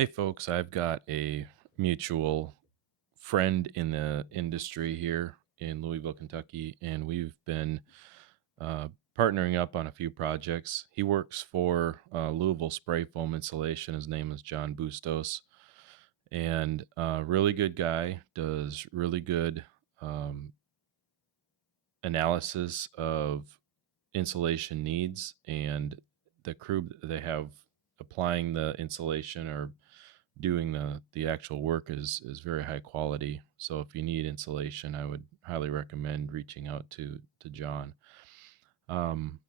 Hey, folks, I've got a mutual friend in the industry here in Louisville, Kentucky, and we've been uh, partnering up on a few projects. He works for Louisville Spray Foam Insulation. His name is John Bustos, and really good guy, does really good um, analysis of insulation needs, and the crew that they have applying the insulation or doing the actual work is very high quality. So if you need insulation, I would highly recommend reaching out to John. Um,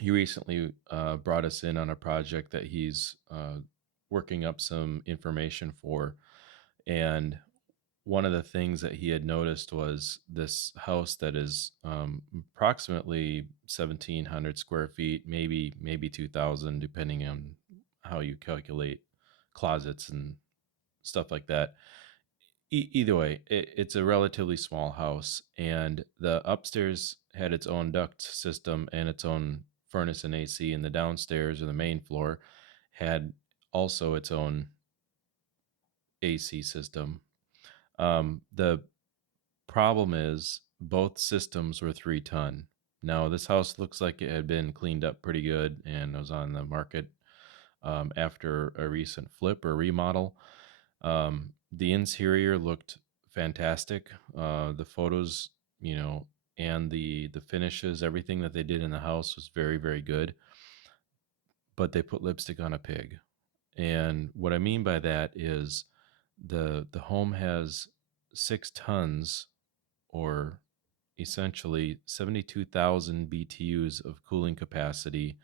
he recently brought us in on a project that he's working up some information for, and one of the things that he had noticed was this house that is approximately 1,700 square feet, maybe 2,000, depending on how you calculate closets and stuff like that. Either way, it's a relatively small house, and the upstairs had its own duct system and its own furnace and AC, and the downstairs or the main floor had also its own AC system. The problem is both systems were 3 ton. Now, this house looks like it had been cleaned up pretty good and was on the market after a recent flip or remodel. The interior looked fantastic. The photos, and the finishes, everything that they did in the house was very, very good. But they put lipstick on a pig. And what I mean by that is the home has 6 tons, or essentially 72,000 BTUs of cooling capacity,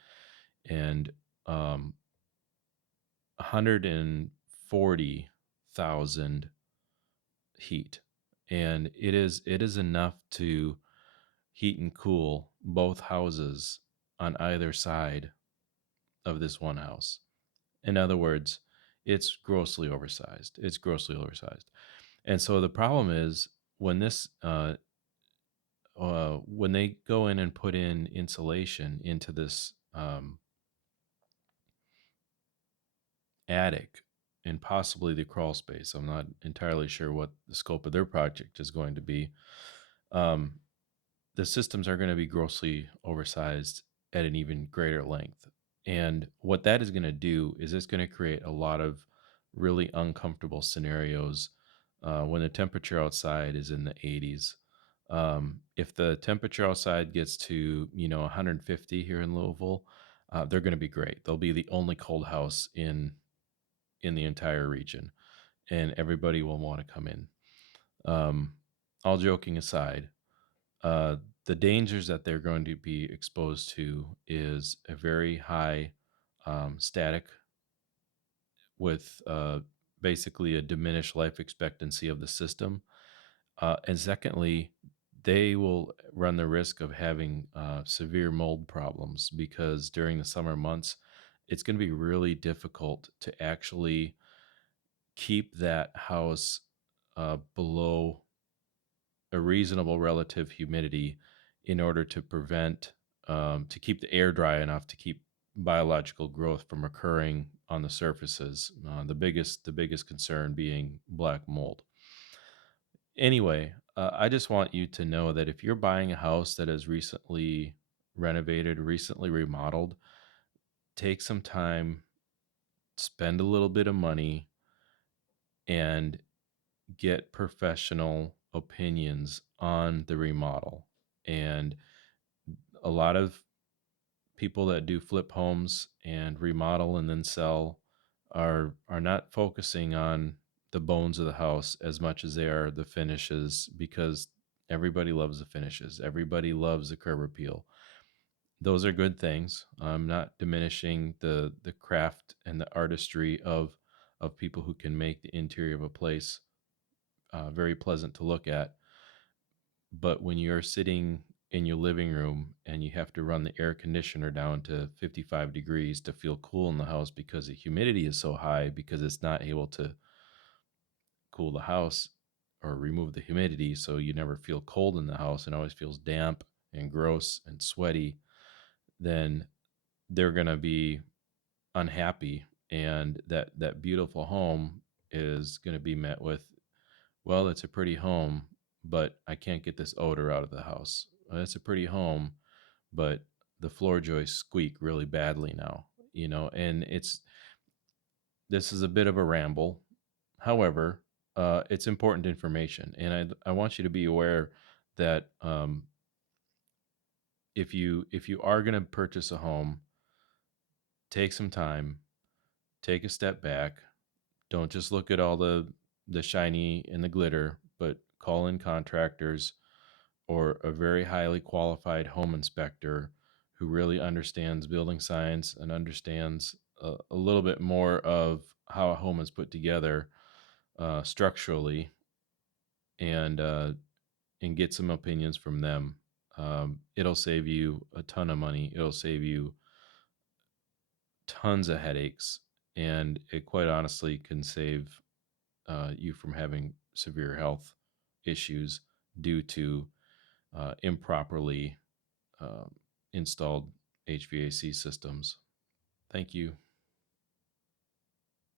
and 140,000 heat. And it is enough to heat and cool both houses on either side of this one house. In other words, it's grossly oversized. It's grossly oversized. And so the problem is when they go in and put in insulation into this attic and possibly the crawl space. I'm not entirely sure what the scope of their project is going to be. Um, the systems are going to be grossly oversized at an even greater length. And what that is going to do is it's going to create a lot of really uncomfortable scenarios when the temperature outside is in the 80s. If the temperature outside gets to 150 here in Louisville, they're going to be great. They'll be the only cold house in the entire region, and everybody will want to come in. Um, all joking aside, uh, the dangers that they're going to be exposed to is a very high static with basically a diminished life expectancy of the system. And secondly, they will run the risk of having severe mold problems because during the summer months, it's going to be really difficult to actually keep that house below a reasonable relative humidity in order to prevent to keep the air dry enough to keep biological growth from occurring on the surfaces. The biggest concern being black mold. Anyway, I just want you to know that if you're buying a house that is recently renovated, recently remodeled, take some time, spend a little bit of money, and get professional opinions on the remodel. And a lot of people that do flip homes and remodel and then sell are not focusing on the bones of the house as much as they are the finishes, because everybody loves the finishes. Everybody loves the curb appeal. Those are good things. I'm not diminishing the craft and the artistry of people who can make the interior of a place very pleasant to look at. But when you're sitting in your living room and you have to run the air conditioner down to 55 degrees to feel cool in the house because the humidity is so high, because it's not able to cool the house or remove the humidity, so you never feel cold in the house and always feels damp and gross and sweaty, then they're going to be unhappy and that beautiful home is going to be met with, well, it's a pretty home, but I can't get this odor out of the house. Well, it's a pretty home, but the floor joists squeak really badly now, and this is a bit of a ramble. However, it's important information, and I want you to be aware that if you are going to purchase a home, take some time, take a step back. Don't just look at all the shiny and the glitter, but call in contractors or a very highly qualified home inspector who really understands building science and understands a little bit more of how a home is put together structurally, and get some opinions from them. It'll save you a ton of money. It'll save you tons of headaches, and it quite honestly can save you from having severe health issues due to improperly um, installed HVAC systems. Thank you.